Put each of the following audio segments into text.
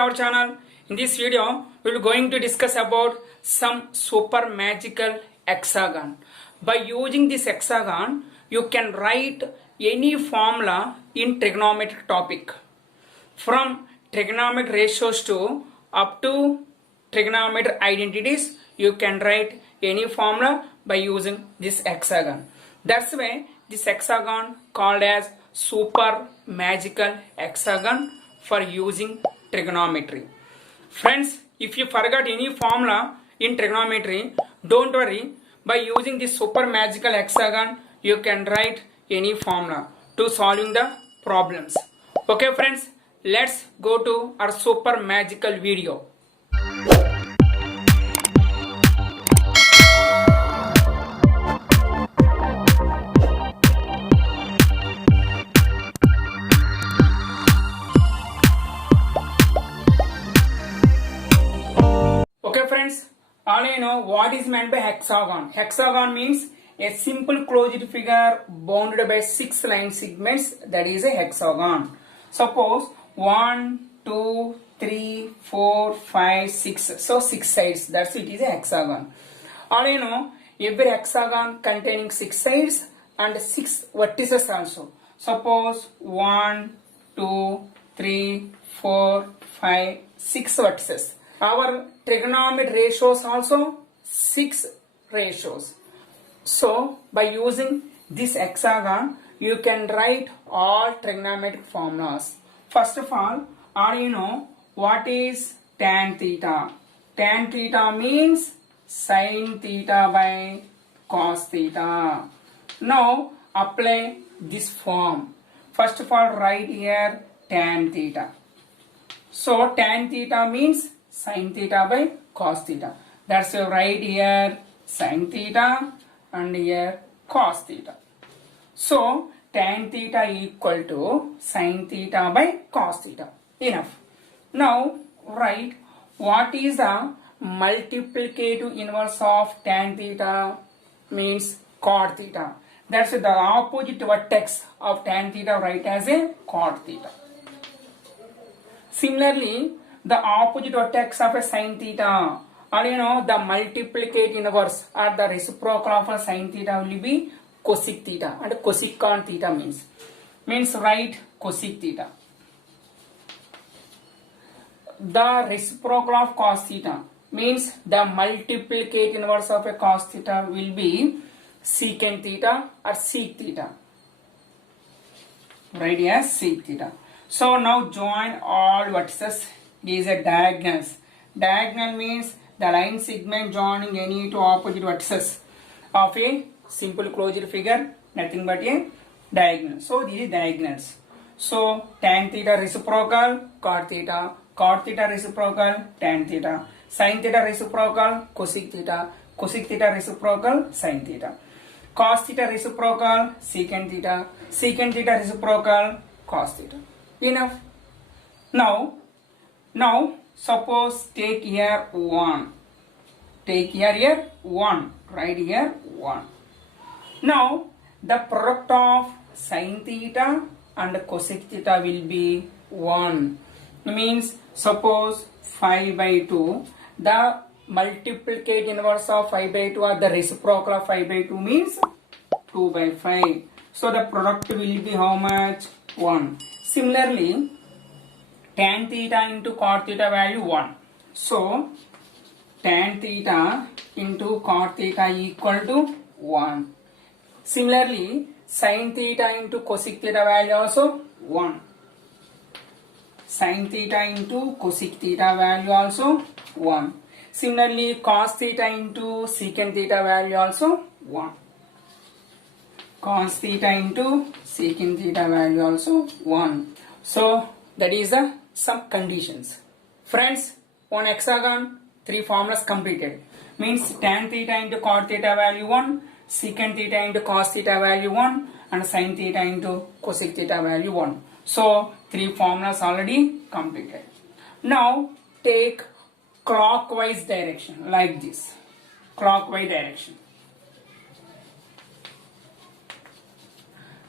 our channel. In this video, we will going to discuss about some super magical hexagon. By using this hexagon, you can write any formula in trigonometric topic. From trigonometric ratios to up to trigonometric identities, you can write any formula by using this hexagon. That's why this hexagon called as super magical hexagon for using trigonometry. Friends, if you forgot any formula in trigonometry, don't worry. By using this super magical hexagon, you can write any formula to solving the problems. Okay friends, let's go to our super magical video. Okay friends, all you know what is meant by hexagon. Hexagon means a simple closed figure bounded by 6 line segments, that is a hexagon. Suppose 1, 2, 3, 4, 5, 6. So 6 sides, that's it is a hexagon. All you know, every hexagon containing 6 sides and 6 vertices also. Suppose 1, 2, 3, 4, 5, 6 vertices. Our trigonometric ratios also 6 ratios. So by using this hexagon, you can write all trigonometric formulas. First of all you know what is tan theta. Tan theta means sin theta by cos theta. Now apply this form. First of all write here tan theta. So tan theta means sin theta by cos theta. That's why write here sin theta and here cos theta. So tan theta equal to sin theta by cos theta. Enough. Now write what is the multiplicative inverse of tan theta, means cot theta. That's the opposite vertex of tan theta, write as a cot theta. Similarly, the opposite vertex of a sin theta, or you know the multiplicative inverse or the reciprocal of a sin theta will be cosec theta, and cosecant theta means write cosec theta. The reciprocal of cos theta means the multiplicative inverse of a cos theta will be secant theta or sec theta. Write as sec theta. So now join all vertices. It is a diagonals. Diagonal means the line segment joining any two opposite vertices of a simple closed figure, nothing but a diagonal. So these are diagonals. So tan theta reciprocal cot theta, cot theta reciprocal tan theta, sin theta reciprocal cosec theta, cosec theta reciprocal sin theta, cos theta reciprocal secant theta, secant theta reciprocal cos theta. Enough. Now suppose take here 1. Take here 1. Write here 1. Now the product of sin theta and cosec theta will be 1. Means suppose 5 by 2. The multiplicative inverse of 5 by 2 or the reciprocal of 5 by 2 means 2 by 5. So the product will be how much? 1. Similarly, tan theta into cot theta value 1. So tan theta into cot theta equal to 1. Similarly, sin theta into cosec theta value also 1. Sin theta into cosec theta value also 1. Similarly, cos theta into secant theta value also 1. Cos theta into secant theta value also 1. So that is the some conditions. Friends, on hexagon 3 formulas completed. Means tan theta into cot theta value 1, secant theta into cos theta value 1, and sin theta into cosec theta value 1. So 3 formulas already completed. Now take clockwise direction like this. Clockwise direction.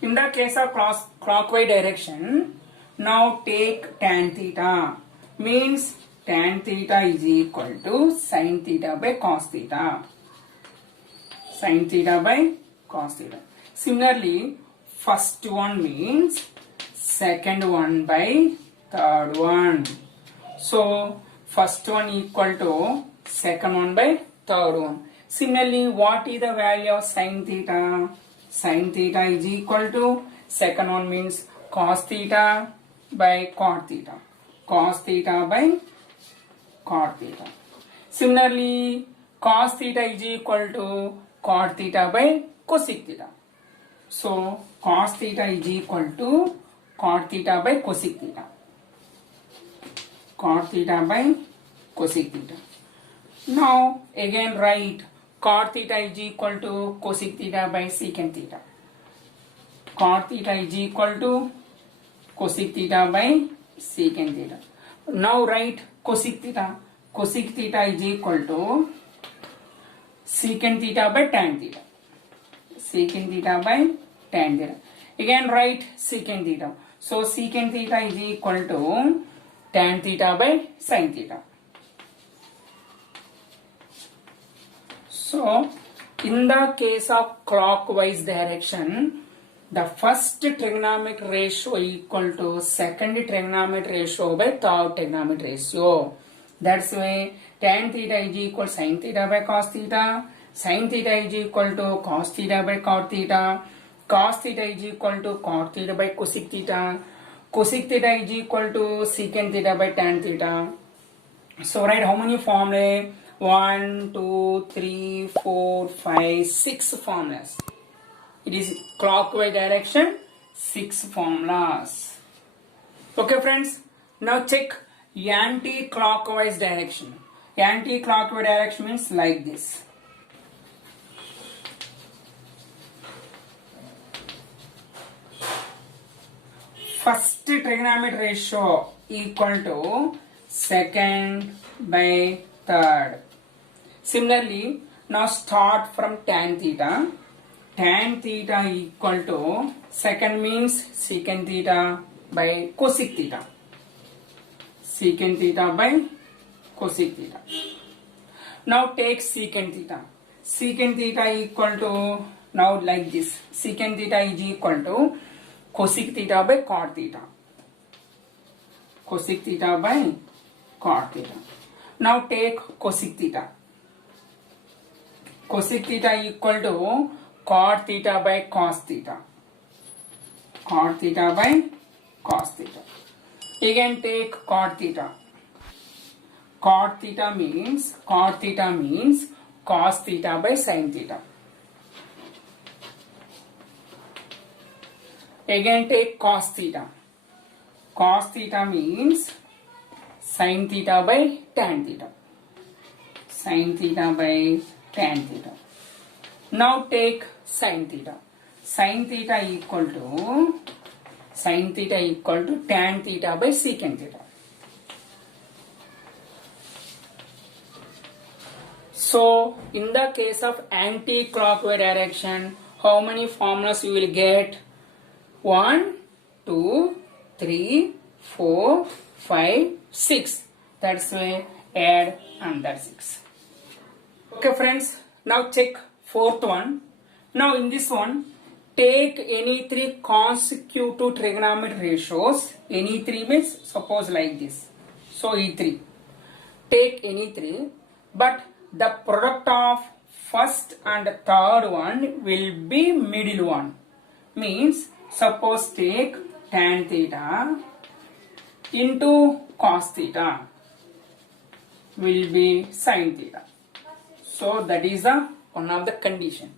In the case of clockwise direction, now take tan theta. means tan theta is equal to sin theta by cos theta. Sin theta by cos theta. Similarly, first one means second one by third one. So, first one equal to second one by third one. Similarly, what is the value of sin theta? Sin theta is equal to second one means cos theta by cot theta. Cos theta by cot theta. Similarly, cos theta is equal to cot theta by cosec theta. So, cos theta is equal to cot theta by cosec theta. Cot theta by cosec theta. Now, again write cot theta is equal to cosec theta by secant theta. Cot theta is equal to cosec theta by secant theta. Now write cosec theta. Cosec theta is equal to secant theta by tan theta. Secant theta by tan theta. Again write secant theta. So secant theta is equal to tan theta by sin theta. So in the case of clockwise direction, the first trigonometric ratio equal to second trigonometric ratio by third trigonometric ratio. That's why tan theta is equal to sin theta by cos theta. Sin theta is equal to cos theta by cot theta. Cos theta is equal to cot theta by cosec theta. Cosec theta is equal to secant theta by tan theta. So write how many formulae? 1, 2, 3, 4, 5, 6 formulas. It is clockwise direction, 6 formulas. Okay friends, now check anti-clockwise direction. Anti-clockwise direction means like this. First trigonometric ratio equal to second by third. Similarly, now start from tan theta. Tan theta equal to second means secant theta by cosec theta. Secant theta by cosec theta. Now take secant theta. Secant theta equal to, now like this. Secant theta is equal to cosec theta by cot theta. Cosec theta by cot theta. Now take cosec theta. Cosec theta equal to cot theta by cos theta. Cot theta by cos theta. Again take cot theta. Cot theta means cos theta by sin theta. Again take cos theta. Cos theta means sin theta by tan theta. Sin theta by tan theta. Now take sin theta. Sin theta equal to tan theta by secant theta. So in the case of anti-clockwise direction, how many formulas you will get? 1, 2, 3, 4, 5, 6. That's why add another 6. Okay friends, now check fourth one. Now in this one, take any 3 consecutive trigonometric ratios. Any 3 means suppose like this. So E3. Take any 3, but the product of first and third one will be middle one. Means suppose take tan theta into cos theta will be sin theta. So that is the one of the condition.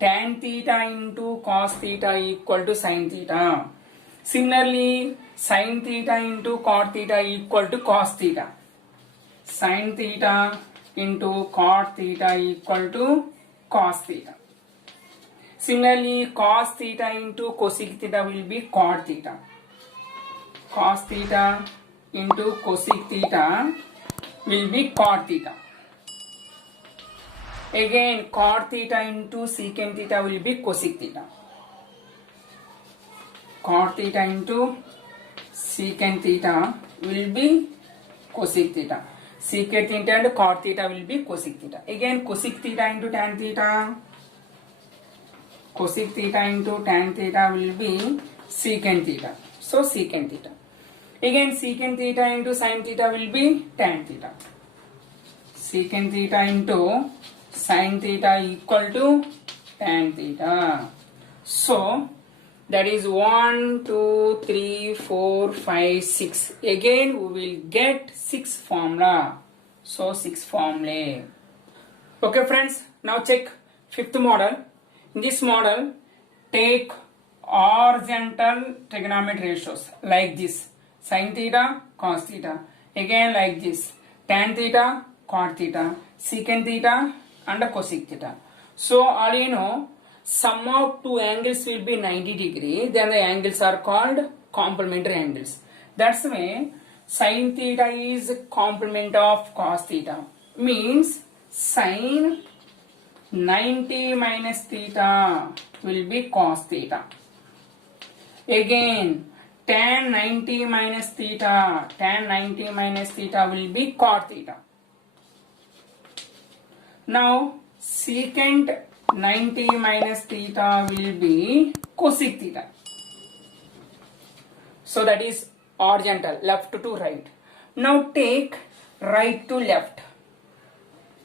Tan theta into cos theta equal to sin theta. Similarly, sin theta into cot theta equal to cos theta. Sin theta into cot theta equal to cos theta. Similarly, cos theta into cosec theta will be cot theta. Cos theta into cosec theta will be cot theta. Again, cot theta into secant theta will be cosec theta. Cot theta into secant theta will be cosec theta. Secant theta and cot theta will be cosec theta. Again cosec theta into tan theta. Cosec theta into tan theta will be secant theta. So secant theta. Again secant theta into sin theta will be tan theta. Secant theta into sin theta equal to tan theta. So that is 1, 2, 3, 4, 5, 6. Again we will get 6 formula. So 6 formulae. Okay friends, now check fifth model. In this model, take horizontal trigonometry ratios like this. Sin theta, cos theta. Again like this. Tan theta, cot theta. Secant theta and cosec theta. So all you know, sum of two angles will be 90 degree. Then the angles are called complementary angles. That's why sin theta is complement of cos theta. Means sin 90 minus theta will be cos theta. Again tan 90 minus theta. Tan 90 minus theta will be cot theta. Now secant 90 minus theta will be cosec theta. So that is horizontal, left to right. Now take right to left.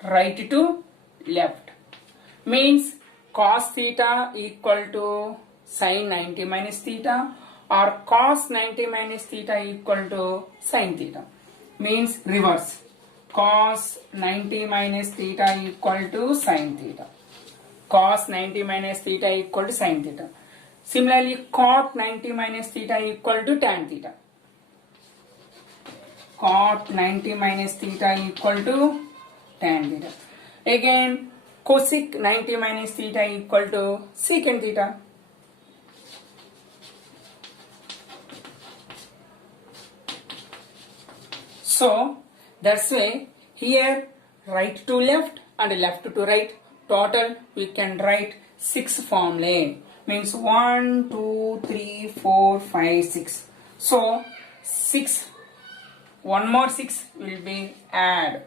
Right to left. Means cos theta equal to sin 90 minus theta or cos 90 minus theta equal to sin theta. Means reverse. Cos 90 minus theta equal to sin theta. Cos 90 minus theta equal to sin theta. Similarly, cot 90 minus theta equal to tan theta. Cot 90 minus theta equal to tan theta. Again, cosec 90 minus theta equal to secant theta. So, that's why here right to left and left to right. Total we can write 6 formulae. Means 1, 2, 3, 4, 5, 6. So 6. One more 6 will be add.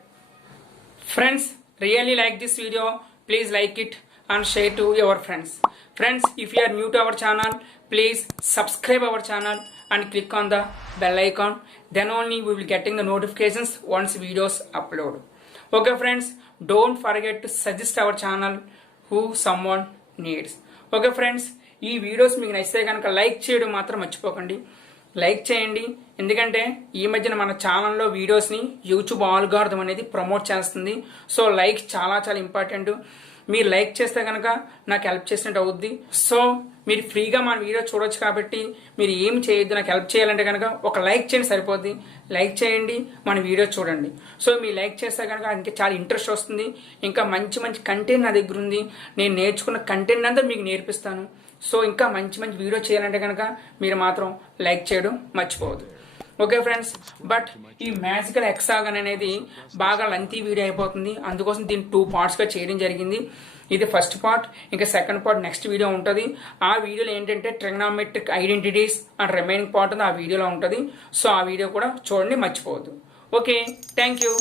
Friends, really like this video. Please like it and share to your friends. Friends, if you are new to our channel, please subscribe our channel and click on the bell icon. Then only we will getting the notifications once videos upload. Okay friends, don't forget to suggest our channel who someone needs. Okay friends, ఈ videos మీకు నచ్చితే కనుక like చేయడం మాత్రం మర్చిపోకండి. Like చేయండి, ఎందుకంటే ఈ మధ్యన మన ఛానల్లో వీడియోస్ని యూట్యూబ్ ఆల్గారిథం అనేది ప్రమోట్ చేస్తుంది. సో లైక్ చాలా చాలా ఇంపార్టెంట్. మీరు లైక్ చేస్తే కనుక నాకు హెల్ప్ చేసినట్టు అవుద్ది. సో మీరు ఫ్రీగా మన వీడియో చూడొచ్చు కాబట్టి మీరు ఏం చేయొద్దు, నాకు హెల్ప్ చేయాలంటే కనుక ఒక లైక్ చేయండి సరిపోద్ది. లైక్ చేయండి, మన వీడియో చూడండి. సో మీరు లైక్ చేస్తే కనుక ఇంకా చాలా ఇంట్రెస్ట్ వస్తుంది. ఇంకా మంచి మంచి కంటెంట్ నా దగ్గర ఉంది. నేను నేర్చుకున్న కంటెంట్ అంతా మీకు నేర్పిస్తాను. సో ఇంకా మంచి మంచి వీడియో చేయాలంటే కనుక మీరు మాత్రం లైక్ చేయడం మర్చిపోవద్దు. ఓకే ఫ్రెండ్స్, బట్ ఈ మ్యాజికల్ హెక్సాగన్ అనేది బాగా లెంతీ వీడియో అయిపోతుంది. అందుకోసం దీన్ని 2 పార్ట్స్గా చేయడం జరిగింది. ఇది ఫస్ట్ పార్ట్. ఇంకా సెకండ్ పార్ట్ నెక్స్ట్ వీడియో ఉంటుంది. ఆ వీడియోలో ఏంటంటే trigonometric identities and remaining part ఆ వీడియోలో ఉంటుంది. సో ఆ వీడియో కూడా చూడండి, మర్చిపోవద్దు. Okay, thank you.